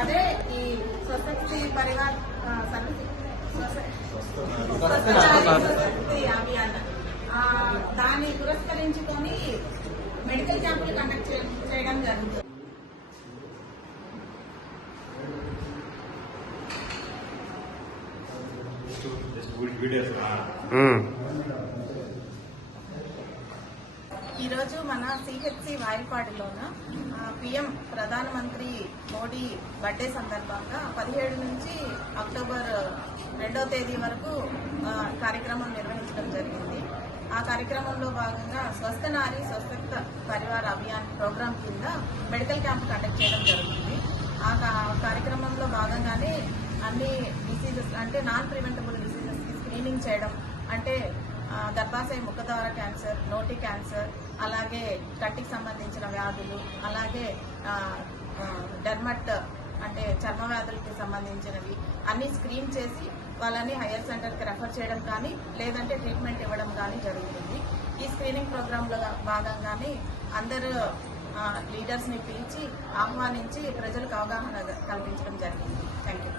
అదే ఈ స్వశక్తి పరివార్ స్వశక్తి అభియాన్ దాన్ని పురస్కరించుకొని మెడికల్ క్యాంపులు కండక్ట్ చేయడం జరుగుతుంది. ఈరోజు మన సిహెచ్సి వాయిల్పాడులోన పిఎం ప్రధానమంత్రి మోడీ బర్త్డే సందర్భంగా 17 నుంచి అక్టోబర్ 2వ తేదీ వరకు కార్యక్రమం నిర్వహించడం జరిగింది. ఆ కార్యక్రమంలో భాగంగా స్వస్థ నారీ స్వస్థ పరివార్ అభియాన్ ప్రోగ్రాం కింద మెడికల్ క్యాంప్ కండక్ట్ చేయడం జరుగుతుంది. ఆ కార్యక్రమంలో భాగంగానే అన్ని డిసీజెస్ అంటే నాన్ ప్రివెంటబుల్ డిసీజెస్ కి స్క్రీనింగ్ చేయడం, అంటే గర్భాశయ ముఖద్వార క్యాన్సర్, నోటి క్యాన్సర్, అలాగే కంటికి సంబంధించిన వ్యాధులు, అలాగే డెర్మట్ అంటే చర్మ వ్యాధులకి సంబంధించినవి అన్ని స్క్రీన్ చేసి వాళ్ళని హైయర్ సెంటర్కి రెఫర్ చేయడం కానీ లేదంటే ట్రీట్మెంట్ ఇవ్వడం కానీ జరుగుతుంది. ఈ స్క్రీనింగ్ ప్రోగ్రాంలో భాగంగానే అందరూ లీడర్స్ని పిలిచి ఆహ్వానించి ప్రజలకు అవగాహన కల్పించడం జరిగింది. Thank you.